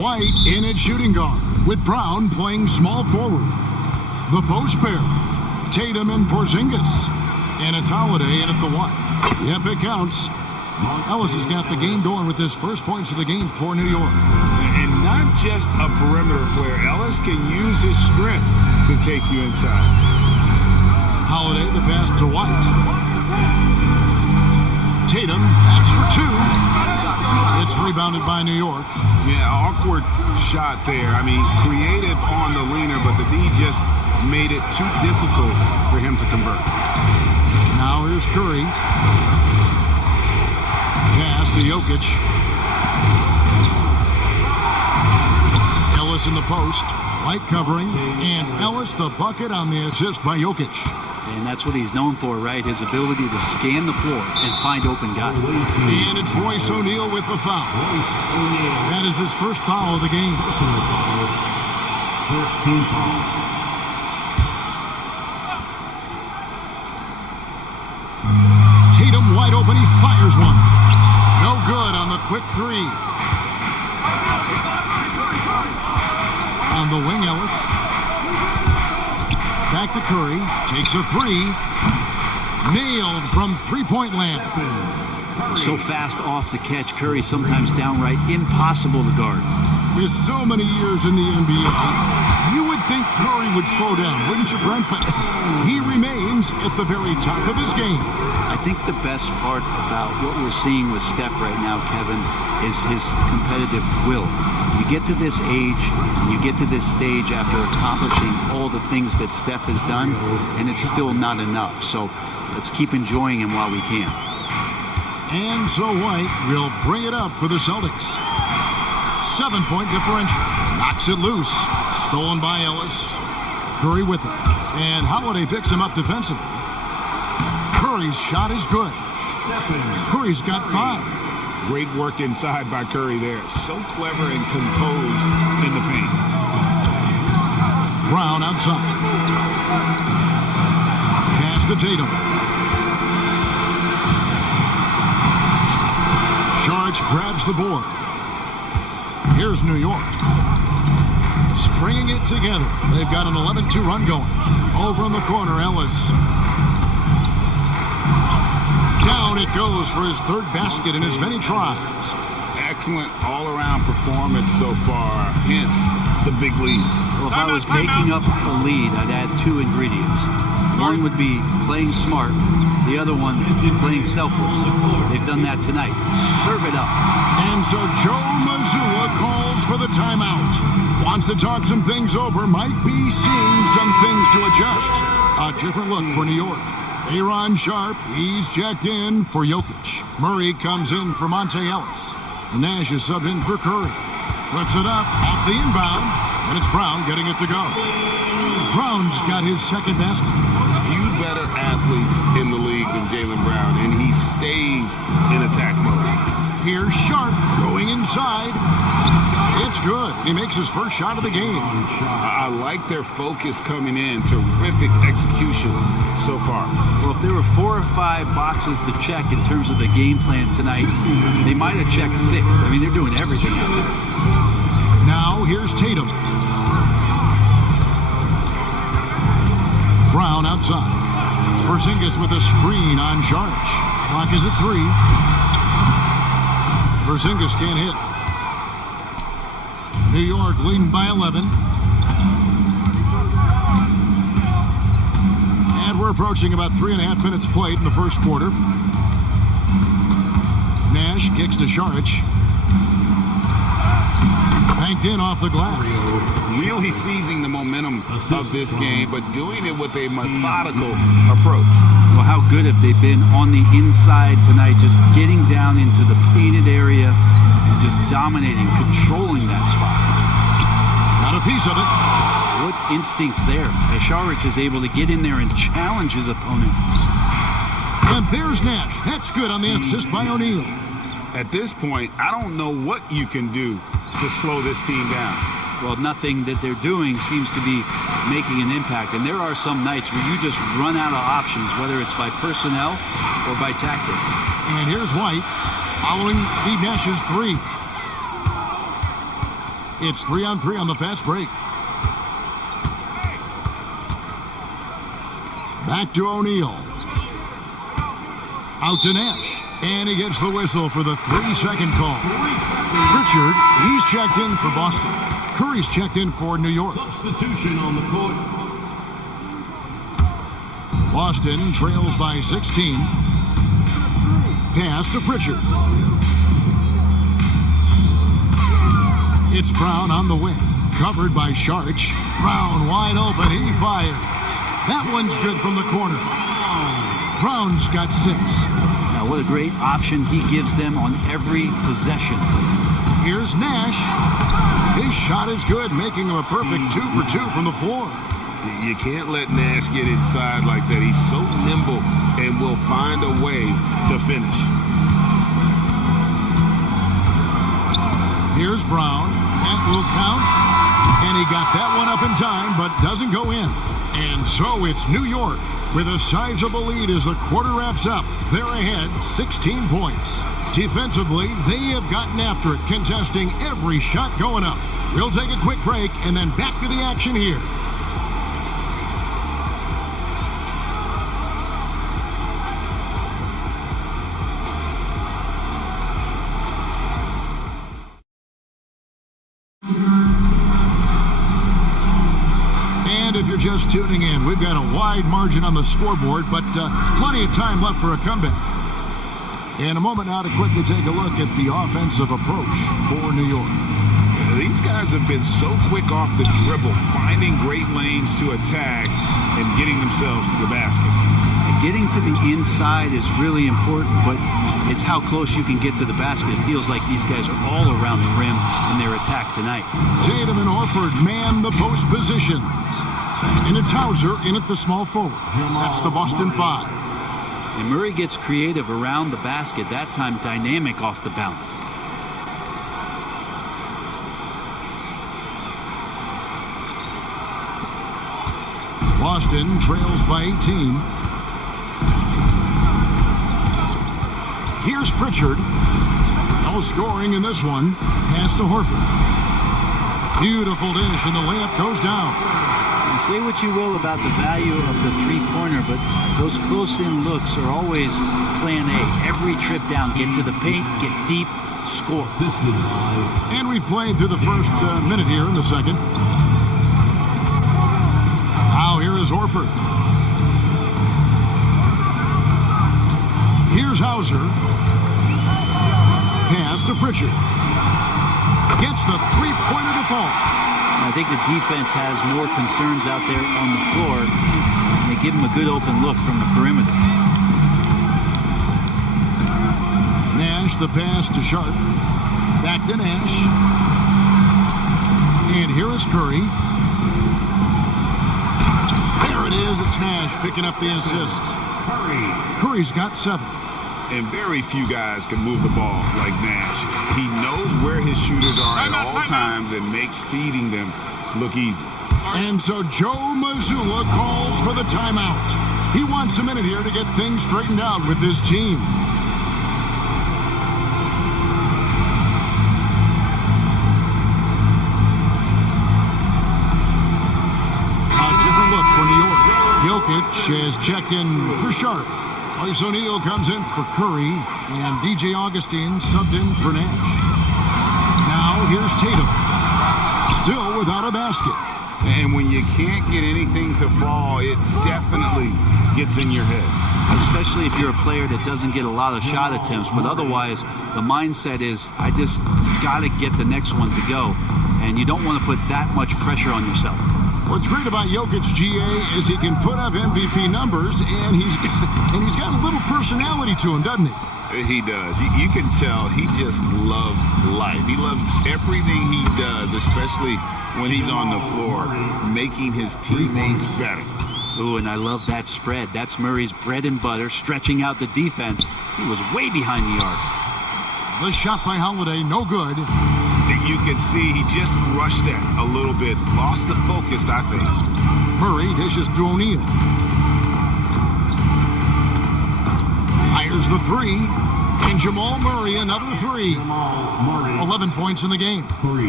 White in at shooting guard, with Brown playing small forward. The post pair, Tatum and Porzingis. And it's Holiday in at the one. Yep, it counts. Ellis has got the game going with his first points of the game for New York. And not just a perimeter player. Ellis can use his strength to take you inside. Holiday, the pass to White. Tatum, that's for two. It's rebounded by New York. Yeah, awkward shot there. I mean, creative on the leaner, but the D just made it too difficult for him to convert. Now here's Curry. Pass to Jokic. Ellis in the post. White covering. And Ellis the bucket on the assist by Jokic. And that's what he's known for, right? His ability to scan the floor and find open guys. And it's Royce O'Neal with the foul. That is his first foul of the game. First team foul. Tatum wide open. He fires one. No good on the quick three. On the wing, Ellis. Back to Curry. Takes a three. Nailed from three-point land. So fast off the catch. Curry sometimes downright impossible to guard. With so many years in the NBA, you would think Curry would slow down, wouldn't you, Brent? But he remains at the very top of his game. I think the best part about what we're seeing with Steph right now, Kevin, is his competitive will. You get to this age, you get to this stage after accomplishing all the things that Steph has done, and it's still not enough. So let's keep enjoying him while we can. And so White will bring it up for the Celtics. 7-point differential. Knocks it loose. Stolen by Ellis. Curry with it. And Holiday picks him up defensively. Curry's shot is good. Curry's got 5. Great work inside by Curry there. So clever and composed in the paint. Brown outside. Pass to Tatum. Saric grabs the board. Here's New York. Stringing it together. They've got an 11-2 run going. Over in the corner, Ellis. Down it goes for his third basket in as many tries. Excellent all-around performance so far, hence the big lead. Well, if I was making up a lead, I'd add 2 ingredients. One would be playing smart. The other one, playing selfless. They've done that tonight. Serve it up. And so Joe Mazzulla calls for the timeout. Wants to talk some things over. Might be seeing some things to adjust. A different look for New York. Aaron Sharp, he's checked in for Jokic. Murray comes in for Monte Ellis. Nash is subbed in for Curry. Puts it up off the inbound, and it's Brown getting it to go. Brown's got his second basket. Few better athletes in the league than Jaylen Brown, and he stays in attack mode. Here's Sharp going inside. It's good. He makes his first shot of the game. I like their focus coming in. Terrific execution so far. Well, if there were 4 or 5 boxes to check in terms of the game plan tonight, they might have checked 6. I mean, they're doing everything out there. Now, here's Tatum. Brown outside. Porzingis with a screen on Saric. Clock is at 3. Porzingis can't hit. New York leading by 11. And we're approaching about 3.5 minutes played in the first quarter. Nash kicks to Saric. Banked in off the glass. Really seizing the momentum of this game, but doing it with a methodical approach. Well, how good have they been on the inside tonight, just getting down into the painted area and just dominating, controlling that spot. Got a piece of it. What instincts there. Saric is able to get in there and challenge his opponent. And there's Nash. That's good on the assist by O'Neal. At this point, I don't know what you can do to slow this team down. Well, nothing that they're doing seems to be making an impact. And there are some nights where you just run out of options, whether it's by personnel or by tactic. And here's White following Steve Nash's 3. It's 3-on-3 on the fast break. Back to O'Neal. Out to Nash. And he gets the whistle for the 3-second call. Pritchard, he's checked in for Boston. Curry's checked in for New York. Substitution on the court. Boston trails by 16. Pass to Pritchard. It's Brown on the wing. Covered by Sharch. Brown wide open. He fires. That one's good from the corner. Brown's got 6. Now, what a great option he gives them on every possession. Here's Nash. His shot is good, making him a perfect 2 for 2 from the floor. You can't let Nash get inside like that. He's so nimble and will find a way to finish. Here's Brown. That will count. And he got that one up in time, but doesn't go in. And so it's New York with a sizable lead as the quarter wraps up. They're ahead 16 points. Defensively, they have gotten after it, contesting every shot going up. We'll take a quick break and then back to the action here. If you're just tuning in, we've got a wide margin on the scoreboard, but plenty of time left for a comeback. In a moment now to quickly take a look at the offensive approach for New York. These guys have been so quick off the dribble, finding great lanes to attack and getting themselves to the basket. And getting to the inside is really important, but it's how close you can get to the basket. It feels like these guys are all around the rim in their attack tonight. Tatum and Horford man the post positions. And it's Hauser in at the small forward. That's the Boston 5. And Murray gets creative around the basket, that time dynamic off the bounce. Boston trails by 18. Here's Pritchard. No scoring in this one. Pass to Horford. Beautiful dish, and the layup goes down. Say what you will about the value of the three-pointer, but those close-in looks are always plan A. Every trip down, get to the paint, get deep, score. And we've played through the first minute here in the second. Now here is Horford. Here's Hauser. Pass to Pritchard. Gets the three-pointer to fall. I think the defense has more concerns out there on the floor. And they give him a good open look from the perimeter. Nash, the pass to Sharp. Back to Nash. And here is Curry. There it is. It's Nash picking up the assist. Curry's got 7. And very few guys can move the ball like Nash. He knows where his shooters are at all times and makes feeding them look easy. And so Joe Mazzulla calls for the timeout. He wants a minute here to get things straightened out with his team. A different look for New York. Jokic has checked in for Sharp. Royce O'Neal comes in for Curry, and DJ Augustine subbed in for Nash. Now here's Tatum, still without a basket. And when you can't get anything to fall, it definitely gets in your head. Especially if you're a player that doesn't get a lot of shot attempts, but otherwise the mindset is, I just got to get the next one to go, and you don't want to put that much pressure on yourself. What's great about Jokic, GA, is he can put up MVP numbers, and he's got a little personality to him, doesn't he? He does. You can tell he just loves life. He loves everything he does, especially when he's on the floor, making his teammates better. Ooh, and I love that spread. That's Murray's bread and butter, stretching out the defense. He was way behind the arc. The shot by Holiday, no good. You can see he just rushed that a little bit. Lost the focus, I think. Murray dishes to O'Neal. Fires the 3. And Jamal Murray, another 3. 11 points in the game.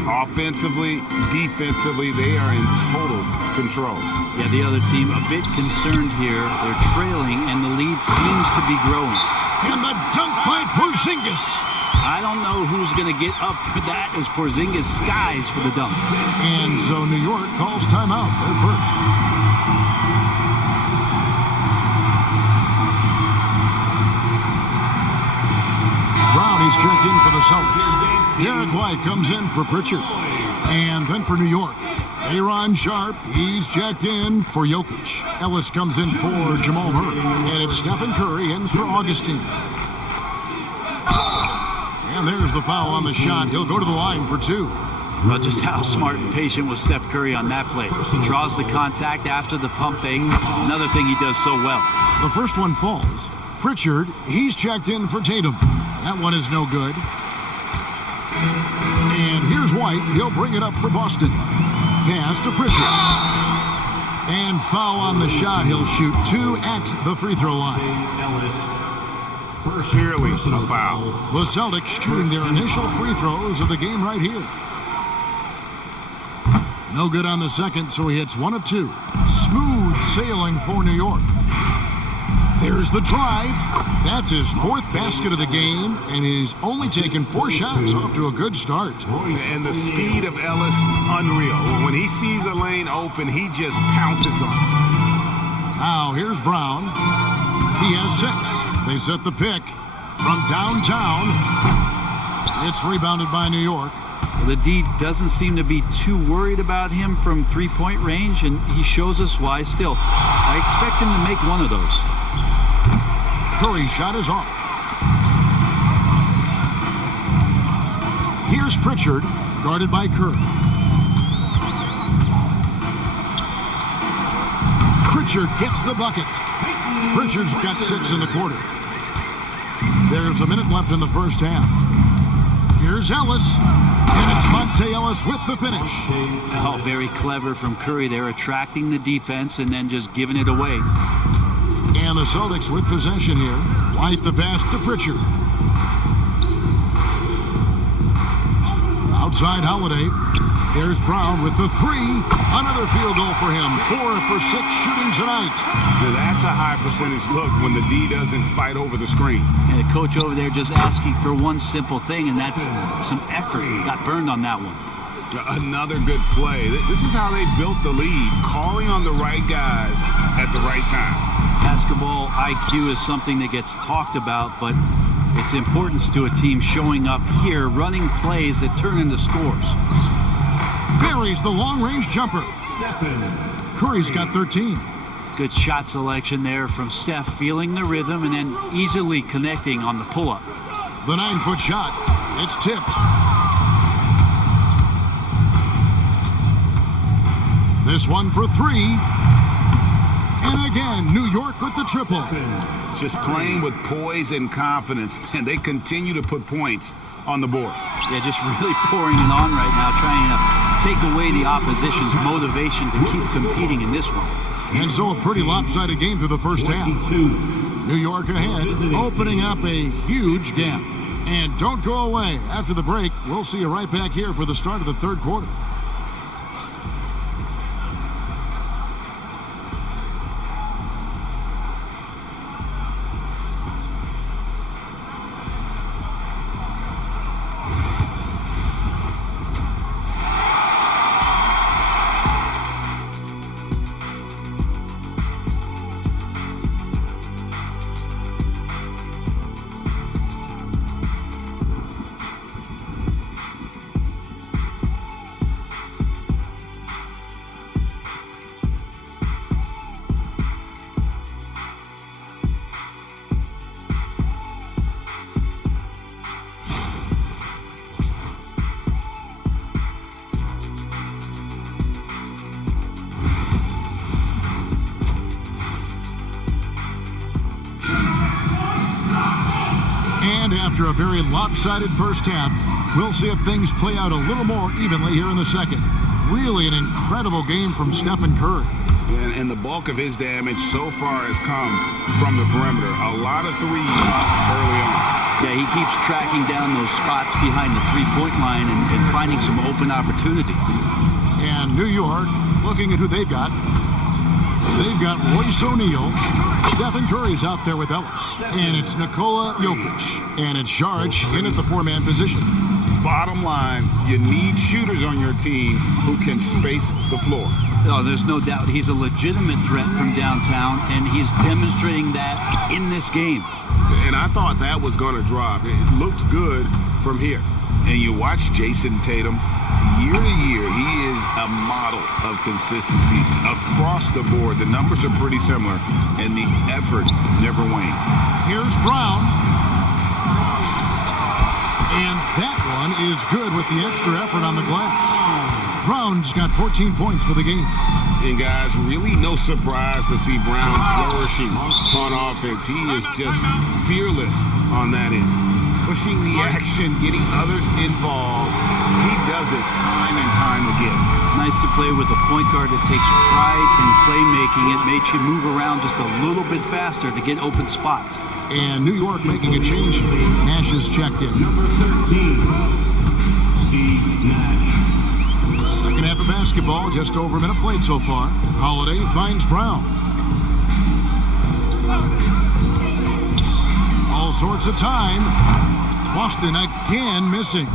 Offensively, defensively, they are in total control. Yeah, the other team a bit concerned here. They're trailing, and the lead seems to be growing. And the dunk by Porzingis. I don't know who's going to get up for that as Porzingis skies for the dunk. And so New York calls timeout. They're first. Brown is checked in for the Celtics. Derek White comes in for Pritchard. And then for New York, Aaron Sharp, he's checked in for Jokic. Ellis comes in for Jamal Murray. And it's Stephen Curry in for Augustine. And there's the foul on the shot. He'll go to the line for 2. Well, just how smart and patient was Steph Curry on that play. Draws the contact after the pump fake. Another thing he does so well. The first one falls. Pritchard, he's checked in for Tatum. That one is no good. And here's White. He'll bring it up for Boston. Pass to Pritchard. And foul on the shot. He'll shoot 2 at the free throw line. Clearly a foul. The Celtics shooting their initial free throws of the game right here. No good on the second, so he hits 1 of 2. Smooth sailing for New York. There's the drive. That's his 4th basket of the game, and he's only taken 4 shots. Off to a good start. And the speed of Ellis, unreal. When he sees a lane open, he just pounces on it. Now here's Brown. He has 6. They set the pick from downtown. It's rebounded by New York. The D doesn't seem to be too worried about him from three-point range, and he shows us why still. I expect him to make one of those. Curry's shot is off. Here's Pritchard, guarded by Curry. Pritchard gets the bucket. Pritchard's got 6 in the quarter. There's a minute left in the first half. Here's Ellis, and it's Monte Ellis with the finish. Oh, very clever from Curry. They're attracting the defense and then just giving it away. And the Celtics with possession here. White the pass to Pritchard. Outside Holiday. There's Brown with the 3. Another field goal for him. 4 for 6 shooting tonight. Now that's a high percentage look when the D doesn't fight over the screen. And the coach over there just asking for one simple thing, and that's some effort. Got burned on that one. Another good play. This is how they built the lead, calling on the right guys at the right time. Basketball IQ is something that gets talked about, but its importance to a team showing up here, running plays that turn into scores. Buries the long-range jumper. Curry's got 13. Good shot selection there from Steph, feeling the rhythm and then easily connecting on the pull-up. The 9-foot shot. It's tipped. This one for 3. And again, New York with the triple. Just playing with poise and confidence, and they continue to put points on the board. Yeah, just really pouring it on right now, trying to take away the opposition's motivation to keep competing in this one. And so a pretty lopsided game through the first half. New York ahead, opening up a huge gap. And don't go away. After the break, we'll see you right back here for the start of the third quarter. And after a very lopsided first half, we'll see if things play out a little more evenly here in the second. Really an incredible game from Stephen Curry. And the bulk of his damage so far has come from the perimeter. A lot of threes early on. Yeah, he keeps tracking down those spots behind the three-point line and finding some open opportunities. And New York, looking at who they've got. They've got Royce O'Neal. Stephen Curry's out there with Ellis. And it's Nikola Jokic. And it's Saric in at the four-man position. Bottom line, you need shooters on your team who can space the floor. Oh, there's no doubt he's a legitimate threat from downtown, and he's demonstrating that in this game. And I thought that was going to drop. It looked good from here. And you watch Jason Tatum, year to year, he is a model of consistency across the board. The numbers are pretty similar, and the effort never wanes. Here's Brown. And that one is good with the extra effort on the glass. Brown's got 14 points for the game. And guys, really no surprise to see Brown flourishing on offense. He is just fearless on that end. Pushing the action, getting others involved. He does it time and time again. Nice to play with a point guard that takes pride in playmaking. It makes you move around just a little bit faster to get open spots. And New York making a change here. Nash is checked in. Number 13, Steve Nash. Second half of basketball, just over a minute played so far. Holiday finds Brown. All sorts of time. Boston again missing.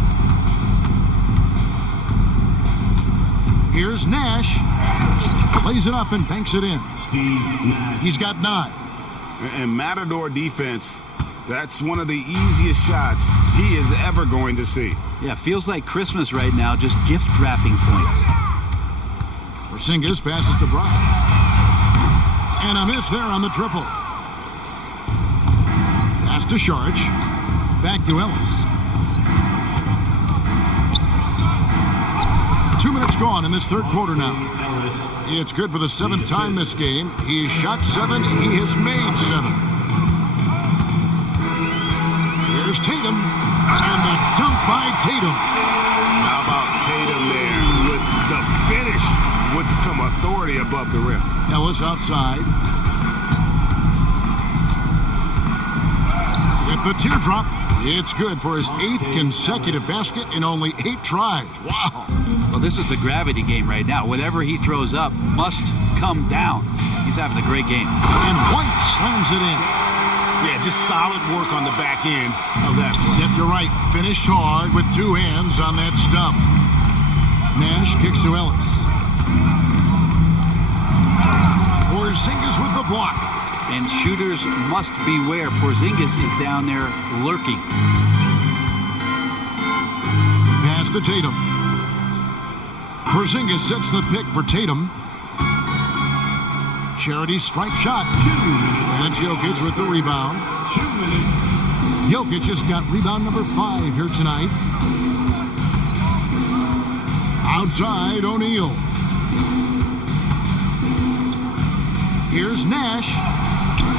Here's Nash. Lays it up and banks it in. Steve Nash. He's got 9. And Matador defense, that's one of the easiest shots he is ever going to see. Yeah, feels like Christmas right now, just gift wrapping points. Porzingis passes to Brown. And a miss there on the triple. Pass to Saric. Back to Ellis. 2 minutes gone in this third quarter now. It's good for the 7th time this game. He's shot 7. He has made 7. Here's Tatum. And the dunk by Tatum. How about Tatum there with the finish with some authority above the rim? Ellis outside. With the teardrop, it's good for his 8th consecutive basket in only 8 tries. Wow. Well, this is a gravity game right now. Whatever he throws up must come down. He's having a great game. And White slams it in. Yeah, just solid work on the back end of that play. Yep, you're right. Finished hard with 2 hands on that stuff. Nash kicks to Ellis. Porzingis with the block. And shooters must beware. Porzingis is down there lurking. Pass to Tatum. Porzingis sets the pick for Tatum. Charity stripe shot. And it's Jokic with the rebound. 2 minutes. Jokic has got rebound number 5 here tonight. Outside, O'Neal. Here's Nash.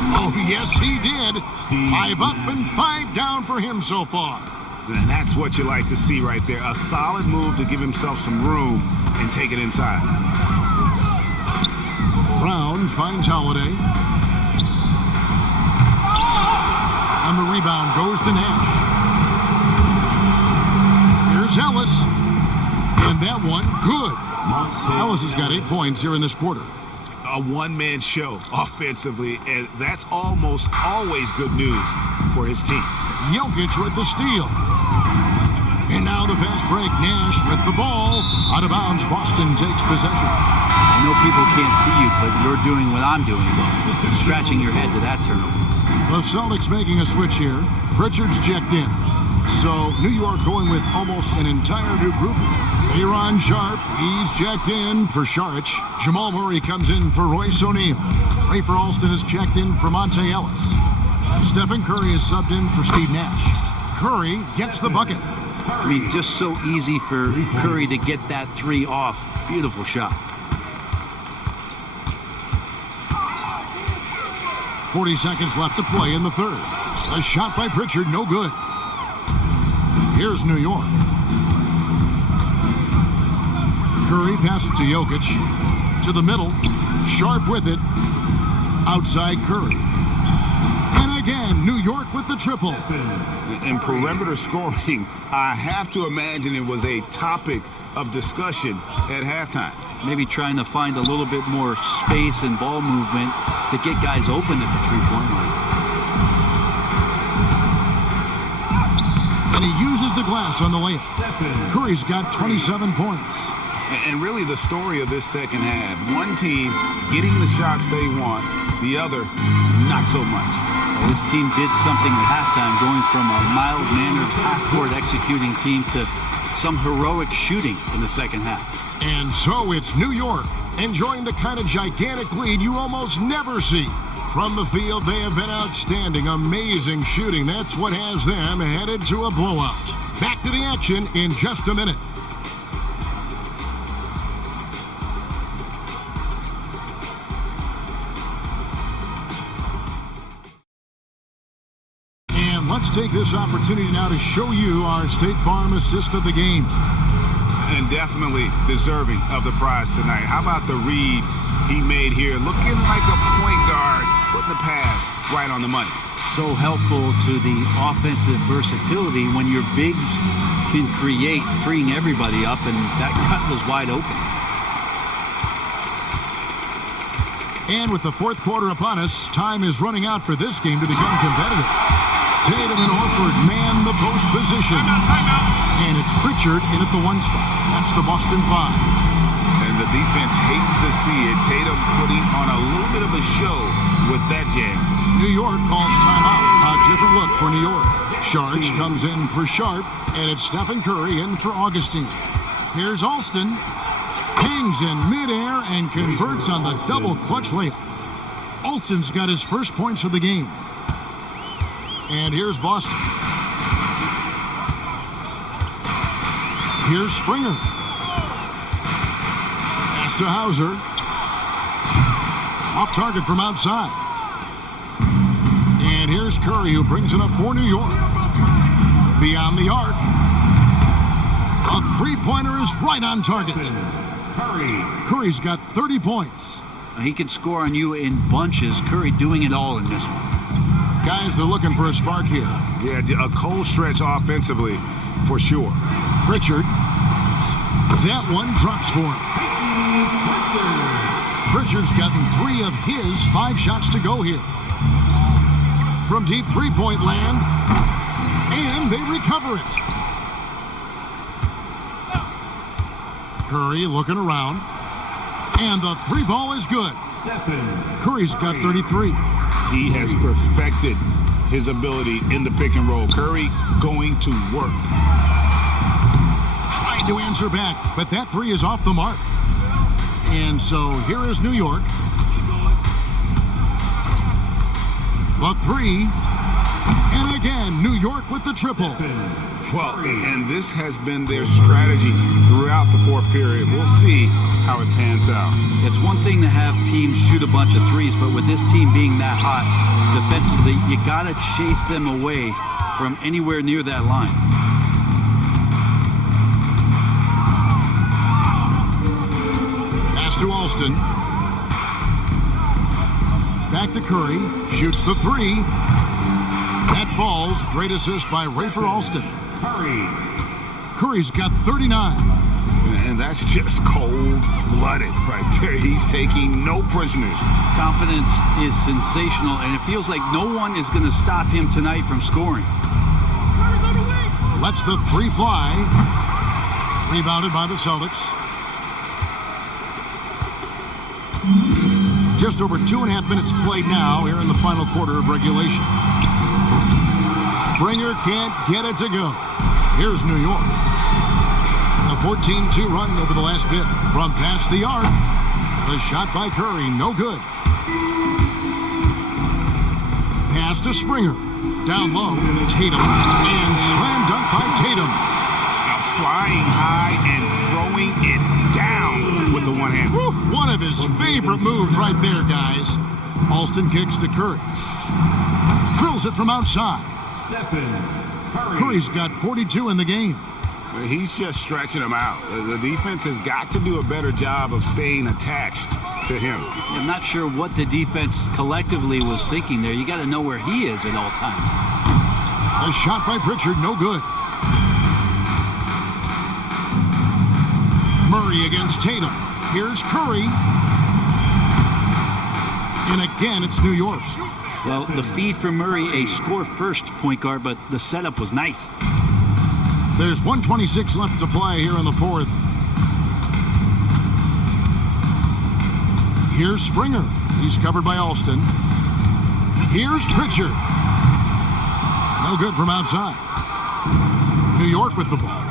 Oh, yes, he did. 5 up and 5 down for him so far. And that's what you like to see right there. A solid move to give himself some room and take it inside. Brown finds Holiday. And the rebound goes to Nash. Here's Ellis. And that one, good. Ellis has got 8 points here in this quarter. A one-man show offensively, and that's almost always good news for his team. Jokic with the steal. And now the fast break. Nash with the ball. Out of bounds. Boston takes possession. I know people can't see you, but you're doing what I'm doing. Scratching your head to that turnover. The Celtics making a switch here. Pritchard's checked in. So New York going with almost an entire new group. Aaron Sharp, he's checked in for Saric. Jamal Murray comes in for Royce O'Neal. Rafer Alston is checked in for Monte Ellis. Stephen Curry is subbed in for Steve Nash. Curry gets the bucket. I mean, just so easy for Curry to get that 3 off. Beautiful shot. 40 seconds left to play in the third. A shot by Pritchard, no good. Here's New York. Curry passes to Jokic. To the middle. Sharp with it. Outside Curry. And again, New York with the triple. In perimeter scoring, I have to imagine it was a topic of discussion at halftime. Maybe trying to find a little bit more space and ball movement to get guys open at the three-point line. And he uses the glass on the layup. Curry's got 27 points. And really the story of this second half, one team getting the shots they want, the other not so much. Well, this team did something at halftime, going from a mild-mannered half-court executing team to some heroic shooting in the second half. And so it's New York enjoying the kind of gigantic lead you almost never see. From the field, they have been outstanding, amazing shooting. That's what has them headed to a blowout. Back to the action in just a minute. And let's take this opportunity now to show you our State Farm assist of the game. And definitely deserving of the prize tonight. How about the read he made here? Looking like a point guard, putting the pass right on the money. So helpful to the offensive versatility when your bigs can create, freeing everybody up, and that cut was wide open. And with the fourth quarter upon us, time is running out for this game to become competitive. Tatum and Horford man the post position. And it's Pritchard in at the one spot. That's the Boston Five. And the defense hates to see it. Tatum putting on a little bit of a show with that jam. New York calls timeout. A different look for New York. Sharge comes in for Sharp, and it's Stephen Curry in for Augustine. Here's Alston. Hangs in midair and converts on the double clutch layup. Alston's got his first points of the game. And here's Boston. Here's Springer. Pass to Hauser. Off target from outside. And here's Curry, who brings it up for New York. Beyond the arc. A three-pointer is right on target. Curry's got 30 points. He can score on you in bunches. Curry doing it all in this one. Guys are looking for a spark here. Yeah, a cold stretch offensively, for sure. Pritchard. That one drops for him. Pritchard's gotten 3 of his 5 shots to go here. From deep three-point land. And they recover it. Curry looking around. And the 3-ball is good. Curry's got 33. He has perfected his ability in the pick and roll. Curry going to work. Trying to answer back, but that 3 is off the mark. And so here is New York. The 3. And again, New York with the triple. Well, and this has been their strategy throughout the fourth period. We'll see how it pans out. It's one thing to have teams shoot a bunch of threes, but with this team being that hot defensively, you got to chase them away from anywhere near that line. Pass to Alston. Back to Curry. Shoots the 3. That falls. Great assist by Rafer Alston. Curry's got 39. And that's just cold-blooded right there. He's taking no prisoners. Confidence is sensational, and it feels like no one is going to stop him tonight from scoring. Lets the 3 fly. Rebounded by the Celtics. Just over 2.5 minutes played now here in the final quarter of regulation. Springer can't get it to go. Here's New York. A 14-2 run over the last bit. From past the arc. The shot by Curry, no good. Pass to Springer. Down low, Tatum. And slam dunk by Tatum. Flying high and throwing it down with the one hand. Woo, one of his favorite moves right there, guys. Alston kicks to Curry. Drills it from outside. Curry's got 42 in the game. He's just stretching them out. The defense has got to do a better job of staying attached to him. I'm not sure what the defense collectively was thinking there. You got to know where he is at all times. A shot by Pritchard, no good. Murray against Tatum. Here's Curry. And again, it's New York. Well, the feed for Murray, a score-first point guard, but the setup was nice. There's 1:26 left to play here in the fourth. Here's Springer. He's covered by Alston. Here's Pritchard. No good from outside. New York with the ball.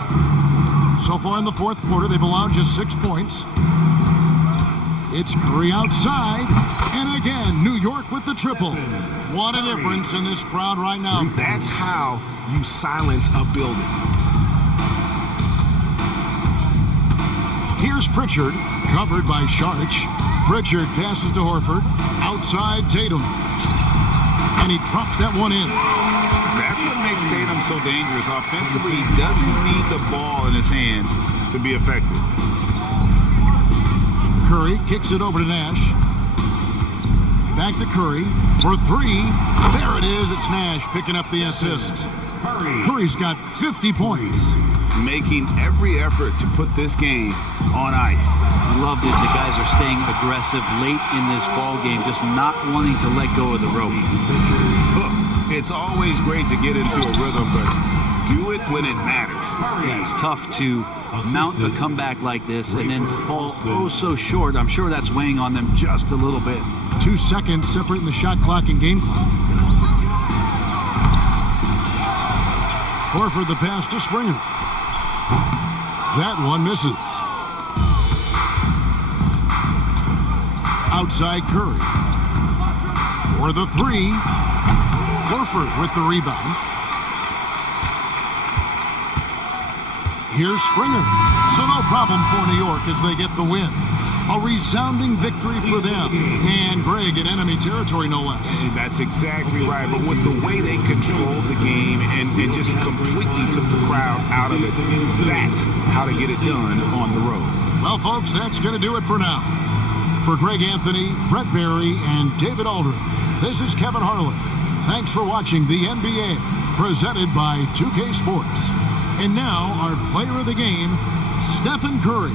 So far in the fourth quarter, they've allowed just 6 points. It's Curry outside. And again, New York with the triple. What a difference in this crowd right now. That's how you silence a building. Here's Pritchard, covered by Sharch. Pritchard passes to Horford. Outside Tatum. And he drops that one in. That's what makes Tatum so dangerous. Offensively, he doesn't need the ball in his hands to be effective. Curry kicks it over to Nash. Back to Curry for three. There it is. It's Nash picking up the assist. Curry's got 50 points. Making every effort to put this game on ice. Loved it. The guys are staying aggressive late in this ball game, just not wanting to let go of the rope. Look, it's always great to get into a rhythm, but do it when it matters. Yeah, it's tough to mount a comeback like this and then fall oh so short. I'm sure that's weighing on them just a little bit. 2 seconds separating the shot clock and game clock. Horford the pass to Springer. That one misses. Outside Curry. For the three. Horford with the rebound. Here's Springer. So no problem for New York as they get the win. A resounding victory for them. And Greg in enemy territory, no less. That's exactly right. But with the way they controlled the game and just completely took the crowd out of it, that's how to get it done on the road. Well, folks, that's going to do it for now. For Greg Anthony, Brett Barry, and David Aldrin, this is Kevin Harlan. Thanks for watching the NBA, presented by 2K Sports. And now, our player of the game, Stephen Curry.